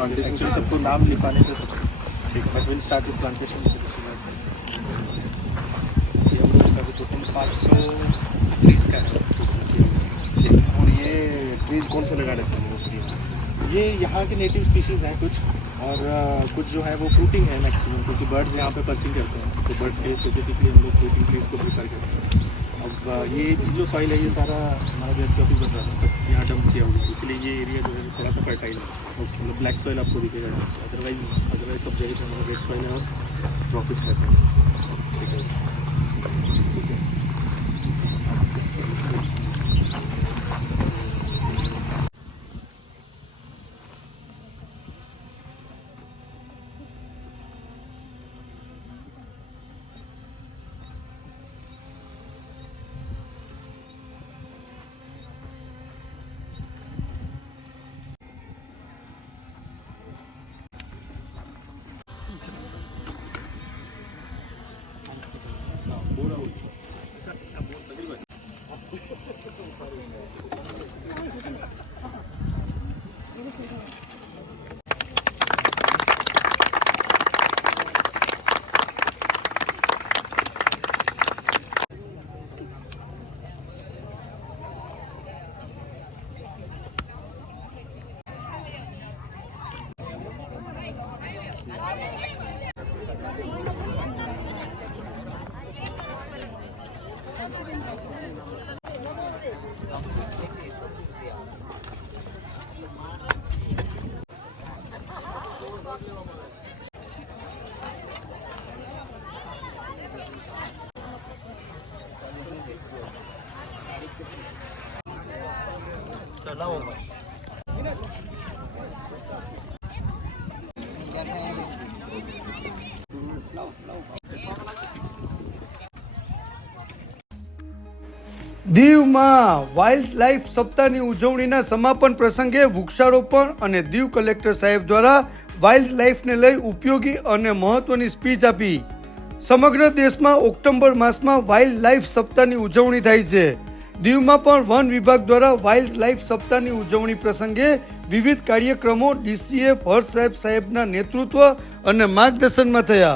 Plantation के सबको नाम लिखाने का सब ठीक है। Will start with plantation. ये हम लोग का टोटल 500 ट्रीज का है। और ये ट्रीज कौन से लगा रहे हैं? ये यहाँ के नेटिव स्पीशीज़ हैं कुछ, और कुछ जो है वो फ्रूटिंग है मैक्सिमम, क्योंकि बर्ड्स यहाँ पे पर्सिंग करते हैं, तो बर्ड्स के लिए स्पेसिफिकली हम लोग फ्रूटिंग ट्रीज को प्रिफर करते हैं। अब ये जो सॉइल है ये सारा हमारा वेस्ट टॉपिक बन रहा था, यहाँ डंप किया हुआ, इसलिए ये एरिया जो है थोड़ा सा फर्टाइल है। मतलब ब्लैक सॉइल आपको दिखेगा, अदरवाइज सब जगह से हमारा रेड सॉइल है और ड्रॉपिस रहते हैं। ठीक है, ठीक है। દીવમાં વાઇલ્ડ લાઇફ સપ્તાહની ઉજવણીના સમાપન પ્રસંગે વૃક્ષારોપણ અને દીવ કલેક્ટર સાહેબ દ્વારા વાઇલ્ડ લાઇફને લઈ ઉપયોગી અને મહત્વની સ્પીચ આપી. સમગ્ર દેશમાં ઓક્ટોબર માસમાં વાઇલ્ડ લાઇફ સપ્તાહની ઉજવણી થાય છે. દીવમાં પણ વન વિભાગ દ્વારા વાઇલ્ડ લાઇફ સપ્તાહની ઉજવણી પ્રસંગે વિવિધ કાર્યક્રમો ડીસીએફ હર્ષ સાહેબના નેતૃત્વ અને માર્ગદર્શનમાં થયા.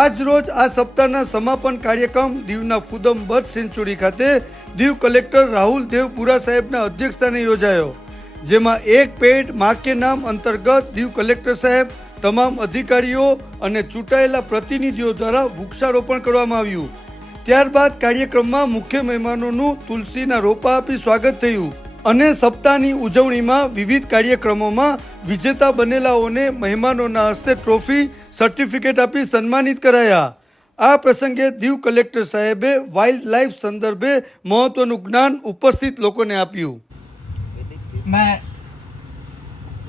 આજ રોજ આ સપ્તાહના સમાપન કાર્યક્રમ દીવના ફુદમ બર્ડ સેન્ચુરી ખાતે દીવ કલેક્ટર રાહુલ દેવપુરા સાહેબના અધ્યક્ષસ્થાને યોજાયો, જેમાં એક પેડ માં કે નામ અંતર્ગત દીવ કલેક્ટર સાહેબ, તમામ અધિકારીઓ અને ચૂંટાયેલા પ્રતિનિધિઓ દ્વારા વૃક્ષારોપણ કરવામાં આવ્યું. ત્યારબાદ કાર્યક્રમમાં મુખ્ય મહેમાનોનું તુલસીના રોપા આપી સ્વાગત થયું અને સપ્તાહની ઉજવણીમાં વિવિધ કાર્યક્રમોમાં વિજેતા બનેલાઓને મહેમાનોના હસ્તે ટ્રોફી, સર્ટિફિકેટ આપી સન્માનિત કરાયા. આ પ્રસંગે દીવ કલેક્ટર સાહેબે વાઇલ્ડ લાઇફ સંદર્ભે મહત્વનું જ્ઞાન ઉપસ્થિત લોકોને આપ્યું. मैं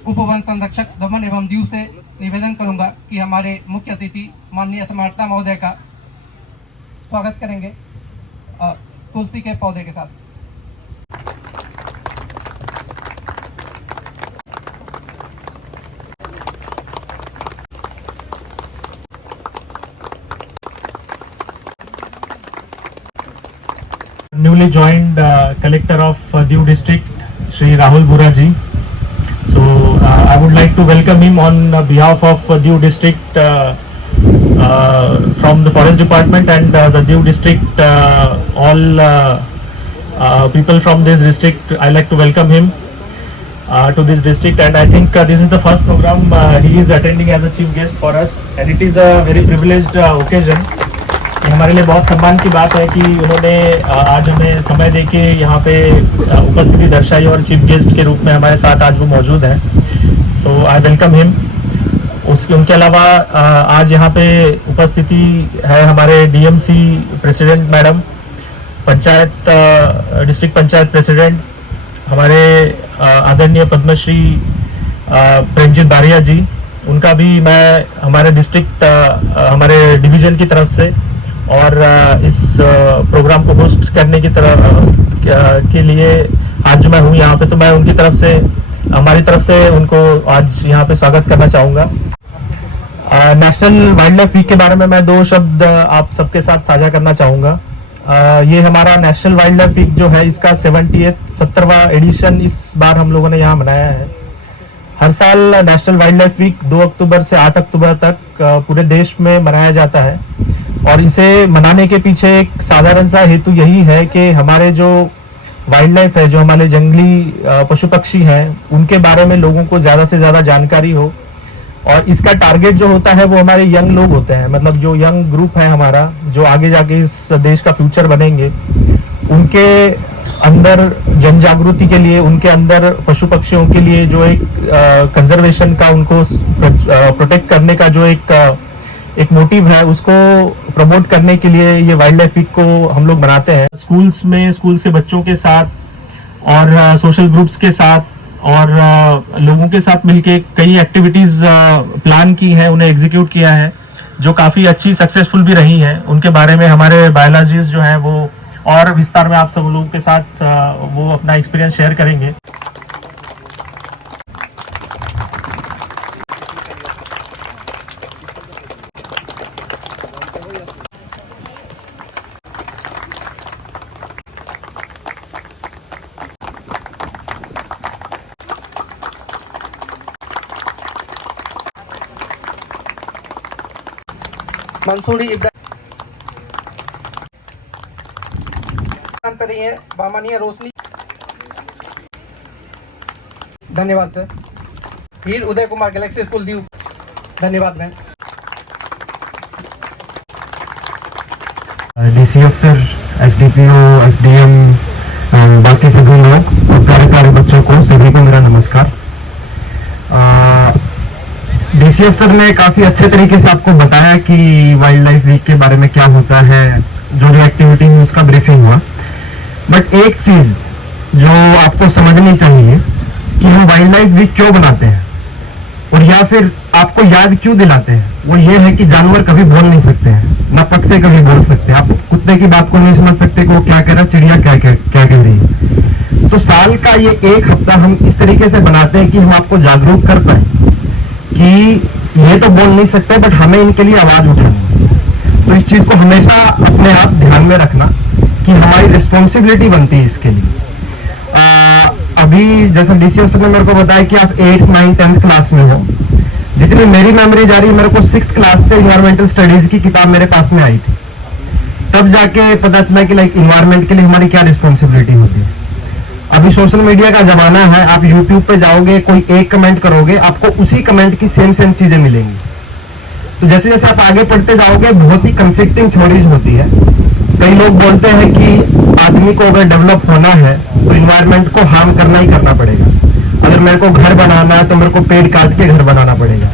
उपवन संरक्षक दमन एवं दीव से निवेदन करूंगा कि हमारे मुख्य अतिथि माननीय समार्ता महोदय का स्वागत करेंगे तुलसी के पौधे के साथ. Newly joined collector of Diu district, Shri Rahul Bura ji. So I would like to welcome him on behalf of Diu district from the forest department and the Diu district, all people from this district. I like to welcome him to this district, and I think this is the first program he is attending as a chief guest for us, and it is a very privileged occasion. हमारे लिए बहुत सम्मान की बात है कि उन्होंने आज हमें समय देके यहाँ पे उपस्थिति दर्शाई और चीफ गेस्ट के रूप में हमारे साथ आज वो मौजूद हैं. सो आई वेलकम हिम. उनके अलावा आज यहाँ पे उपस्थिति है हमारे DMC president madam, panchayat district panchayat president हमारे आदरणीय पद्मश्री प्रेमजीत बारिया जी. उनका भी मैं हमारे डिस्ट्रिक्ट हमारे डिवीजन की तरफ से और इस प्रोग्राम को होस्ट करने की तरफ के लिए आज जो मैं हूँ यहाँ पे, तो मैं उनकी तरफ से, हमारी तरफ से उनको आज यहाँ पे स्वागत करना चाहूँगा. नेशनल वाइल्ड लाइफ वीक के बारे में मैं 2 शब्द आप सबके साथ साझा करना चाहूँगा. ये हमारा नेशनल वाइल्ड लाइफ वीक जो है, इसका 70वां एडिशन इस बार हम लोगों ने यहाँ मनाया है. हर साल नेशनल वाइल्ड लाइफ वीक 2 अक्टूबर से 8 अक्टूबर तक पूरे देश में मनाया जाता है और इसे मनाने के पीछे एक साधारण सा हेतु यही है कि हमारे जो वाइल्ड लाइफ है, जो हमारे जंगली पशु पक्षी हैं, उनके बारे में लोगों को ज़्यादा से ज़्यादा जानकारी हो। और इसका टारगेट जो होता है वो हमारे यंग लोग होते हैं, मतलब जो यंग ग्रुप है हमारा, जो आगे जाके इस देश का फ्यूचर बनेंगे, उनके अंदर जन जागृति के लिए, उनके अंदर पशु पक्षियों के लिए जो एक कंजर्वेशन का, उनको प्रोटेक्ट करने का जो एक मोटिव है, उसको प्रमोट करने के लिए ये वाइल्ड लाइफ वीक को हम लोग बनाते हैं। स्कूल्स में, स्कूल्स के बच्चों के साथ और सोशल ग्रुप्स के साथ और लोगों के साथ मिलके कई एक्टिविटीज प्लान की हैं, उन्हें एग्जीक्यूट किया है, जो काफ़ी अच्छी सक्सेसफुल भी रही हैं। उनके बारे में हमारे बायोलॉजिस्ट जो हैं वो और विस्तार में आप सब लोगों के साथ वो अपना एक्सपीरियंस शेयर करेंगे। मंसूरी इब्राहिम कर रही है, बामानिया रोशनी। धन्यवाद सर। हीर उदय कुमार, गैलेक्सी स्कूल दीव। धन्यवाद मैम। डीसी अफसर, एसडीपीओ, एसडीएम, बाकी सभी लोग और प्यारे प्यारे बच्चों को, सभी को मेरा नमस्कार। डीसी अफसर ने काफी अच्छे तरीके से आपको बताया कि वाइल्ड लाइफ वीक के बारे में क्या होता है, जो जो एक्टिविटी हुई उसका ब्रीफिंग हुआ। बट एक चीज जो आपको समझनी चाहिए कि हम वाइल्ड लाइफ वीक क्यों बनाते हैं और या फिर आपको याद क्यों दिलाते हैं, वो ये है कि जानवर कभी बोल नहीं सकते हैं, ना पक्षी कभी बोल सकते हैं। आप कुत्ते की बात को नहीं समझ सकते कि वो क्या कह रहा है, चिड़िया क्या कह रही है। तो साल का ये एक हफ्ता हम इस तरीके से बनाते हैं कि हम आपको जागरूक कर पाए कि ये तो बोल नहीं सकते, बट हमें इनके लिए आवाज उठानी है। तो इस चीज को हमेशा अपने आप ध्यान में रखना कि हमारी रिस्पॉन्सिबिलिटी बनती है इसके लिए। अभी जैसा डीसी अफसर ने मेरे को बताया कि आप 8th, 9th, 10th क्लास में हो, जितनी मेरी मेमोरी जा रही है, मेरे को 6th क्लास से इन्वायरमेंटल स्टडीज की किताब मेरे पास में आई थी, तब जाके पता चला कि लाइक इन्वायरमेंट के लिए हमारी क्या रिस्पॉन्सिबिलिटी होती है। अभी सोशल मीडिया का जमाना है, आप यूट्यूब पे जाओगे, कोई एक कमेंट करोगे, आपको उसी कमेंट की सेम चीजें मिलेंगी। तो जैसे जैसे आप आगे पढ़ते जाओगे, बहुत ही कंफ्लिक्टिंग थ्योरीज होती है। कई लोग बोलते हैं कि आदमी को अगर डेवलप होना है तो इन्वायरमेंट को हार्म करना ही करना पड़ेगा। अगर मेरे को घर बनाना है तो मेरे को पेड़ काट के घर बनाना पड़ेगा।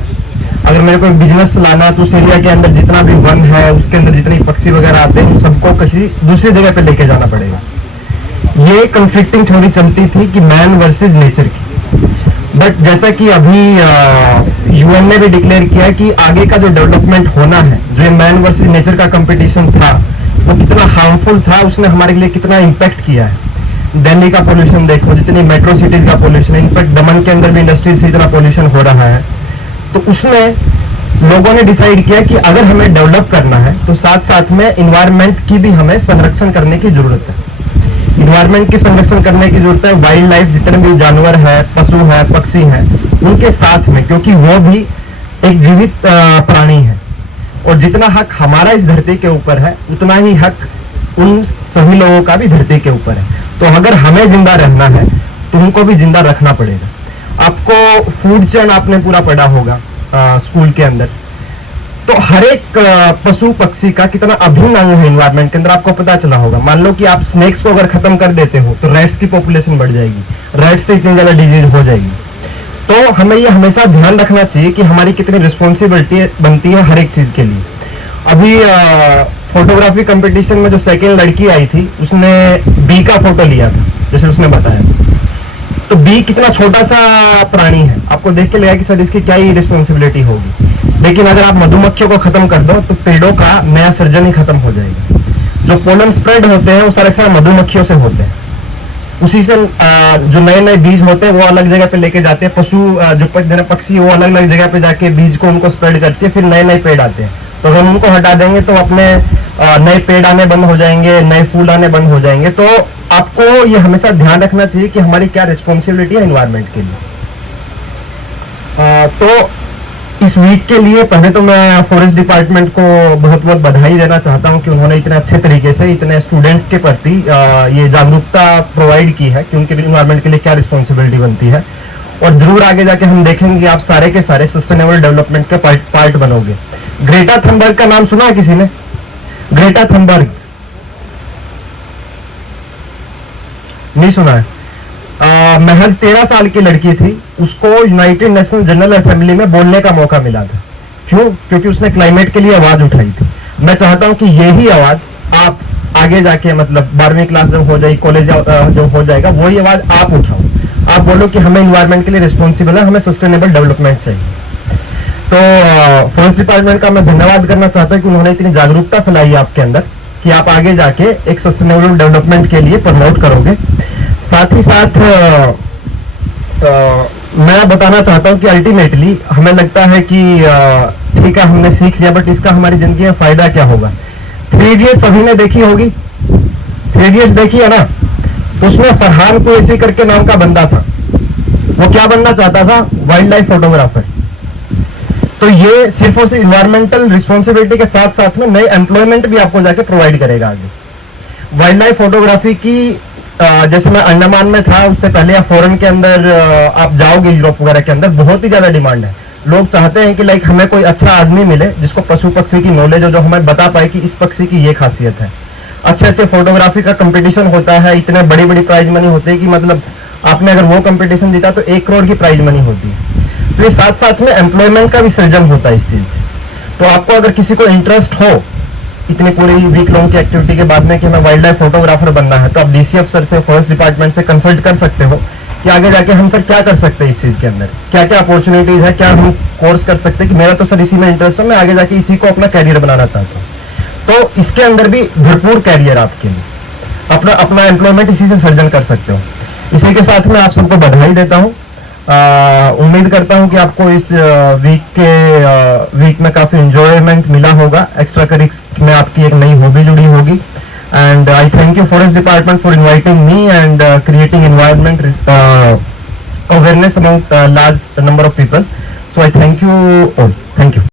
अगर मेरे को एक बिजनेस चलाना है तो उस एरिया के अंदर जितना भी वन है, उसके अंदर जितने पक्षी वगैरह आते हैं, सबको किसी दूसरी जगह पे लेके जाना पड़ेगा। ये कंफ्लिक्टिंग थ्योरी चलती थी कि मैन वर्सेस नेचर की। बट जैसा कि अभी यूएन ने भी डिक्लेयर किया कि आगे का जो डेवलपमेंट होना है, जो मैन वर्सेस नेचर का कंपटीशन था, वो कितना हार्मफुल था, उसने हमारे लिए कितना इम्पैक्ट किया है। दिल्ली का पोल्यूशन देखो, जितनी मेट्रो सिटीज का पोल्यूशन, इनफैक्ट दमन के अंदर भी इंडस्ट्री से इतना पोल्यूशन हो रहा है। तो उसमें लोगों ने डिसाइड किया कि अगर हमें डेवलप करना है तो साथ साथ में इन्वायरमेंट की भी हमें संरक्षण करने की जरूरत है। इन्वायरमेंट की संरक्षण करने की जरूरत है, वाइल्ड लाइफ जितने भी जानवर है, पशु है, पक्षी हैं, उनके साथ में, क्योंकि वो भी एक जीवित प्राणी है और जितना हक हमारा इस धरती के ऊपर है, उतना ही हक उन सभी लोगों का भी धरती के ऊपर है। तो अगर हमें जिंदा रहना है तो उनको भी जिंदा रखना पड़ेगा। आपको फूड चेन आपने पूरा पढ़ा होगा स्कूल के अंदर, तो हर एक पशु पक्षी का कितना अभिन्न अंग है इन्वायरमेंट के अंदर, आपको पता चला होगा। मान लो कि आप स्नेक्स को अगर खत्म कर देते हो तो रैट्स की पॉपुलेशन बढ़ जाएगी, रैट्स से इतनी ज्यादा डिजीज हो जाएगी। तो हमें ये हमेशा ध्यान रखना चाहिए कि हमारी कितनी रिस्पॉन्सिबिलिटी बनती है हर एक चीज के लिए। अभी फोटोग्राफी कंपटीशन में जो सेकेंड लड़की आई थी, उसने बी का फोटो लिया था, जैसे उसने बताया। तो बी कितना छोटा सा प्राणी है, आपको देख के लगा कि सर इसकी क्या ही रिस्पॉन्सिबिलिटी होगी। लेकिन अगर आप मधुमक्खियों को खत्म कर दो तो पेड़ों का नया सृजन ही खत्म हो जाएगा। जो पोलन स्प्रेड होते हैं वो सारे मधुमक्खियों से होते हैं, उसी से जो नए नए बीज होते हैं वो अलग जगह पे लेके जाते हैं। पशु जो पक्षी वो अलग अलग जगह पे जाके बीज को उनको स्प्रेड करती है, फिर नए नए पेड़ आते हैं। तो अगर हम उनको हटा देंगे तो अपने नए पेड़ आने बंद हो जाएंगे, नए फूल आने बंद हो जाएंगे। तो आपको ये हमेशा ध्यान रखना चाहिए कि हमारी क्या रिस्पॉन्सिबिलिटी है एनवायरमेंट के लिए। तो इस वीक के लिए पहले तो मैं फॉरेस्ट डिपार्टमेंट को बहुत बहुत बधाई देना चाहता हूं कि उन्होंने इतने अच्छे तरीके से इतने स्टूडेंट्स के प्रति ये जागरूकता प्रोवाइड की है कि उनके इन्वायरमेंट के लिए क्या रिस्पॉन्सिबिलिटी बनती है। और जरूर आगे जाके हम देखेंगे आप सारे के सारे सस्टेनेबल डेवलपमेंट के पार्ट बनोगे। ग्रेटा थनबर्ग का नाम सुना है किसी ने? ग्रेटा थनबर्ग नहीं सुना है? महज 13 साल की लड़की थी, उसको यूनाइटेड नेशन जनरल असेंबली में बोलने का मौका मिला था। क्यों? क्योंकि उसने क्लाइमेट के लिए आवाज उठाई थी। मैं चाहता हूं कि यही आवाज आप आगे जाके मतलब 12वीं क्लास जब हो जाएगी, कॉलेज जब हो जाएगा, वही आवाज आप उठाओ। आप बोलो कि हमें इन्वायरमेंट के लिए रिस्पॉन्सिबल है, हमें सस्टेनेबल डेवलपमेंट चाहिए। तो फॉरेस्ट डिपार्टमेंट का मैं धन्यवाद करना चाहता हूं कि उन्होंने इतनी जागरूकता फैलाई आपके अंदर कि आप आगे जाके एक सस्टेनेबल डेवलपमेंट के लिए प्रमोट करोगे। साथ ही साथ मैं बताना चाहता हूं कि अल्टीमेटली हमें लगता है कि ठीक है हमने सीख लिया, बट इसका हमारी जिंदगी में फायदा क्या होगा? 3 इडियट्स सभी ने देखी होगी, 3 इडियट्स देखी है ना? तो उसमें फरहान कुरैशी करके नाम का बंदा था, वो क्या बनना चाहता था? Wild life photographer. तो ये सिर्फ और सिर्फ इन्वायरमेंटल रिस्पॉन्सिबिलिटी के साथ साथ में नए एम्प्लॉयमेंट भी आपको जाके प्रोवाइड करेगा आगे। वाइल्ड लाइफ फोटोग्राफी की जैसे मैं अंडमान में था, उससे पहले आप फॉरेन के अंदर आप जाओगे, यूरोप वगैरह के अंदर बहुत ही ज्यादा डिमांड है। लोग चाहते हैं कि लाइक हमें कोई अच्छा आदमी मिले जिसको पशु पक्षी की नॉलेज हो, जो हमें बता पाए कि इस पक्षी की ये खासियत है। अच्छे अच्छे फोटोग्राफी का कंपटीशन होता है, इतने बड़ी बड़ी प्राइज मनी होती है कि मतलब आपने अगर वो कंपटीशन जीता तो 1 करोड़ की प्राइज मनी होती है। तो ये साथ साथ में एम्प्लॉयमेंट का भी सृजन होता है इस चीज से। तो आपको अगर किसी को इंटरेस्ट हो इतनी पूरी वीक लॉन्ग की एक्टिविटी के बाद में कि हमें वाइल्ड लाइफ फोटोग्राफर बनना है, तो आप डीसी अफसर से, फॉरेस्ट डिपार्टमेंट से कंसल्ट कर सकते हो कि आगे जाके हम सर क्या कर सकते हैं इस चीज के अंदर, क्या क्या अपॉर्चुनिटीज है, क्या हम कोर्स कर सकते हैं कि मेरा तो सर इसी में इंटरेस्ट है, मैं आगे जाके इसी को अपना कैरियर बनाना चाहता हूँ। तो इसके अंदर भी भरपूर कैरियर आपके लिए, अपना एम्प्लॉयमेंट इसी से सर्जन कर सकते हो। इसी के साथ मैं आप सबको बधाई देता हूँ। उम्मीद करता हूं कि आपको इस वीक में काफी एंजॉयमेंट मिला होगा। एक्स्ट्रा करिकुलर में आपकी एक नई हॉबी जुड़ी होगी। And I thank you forest department for inviting me and creating environment awareness among large number of people. So I thank you all. Thank you.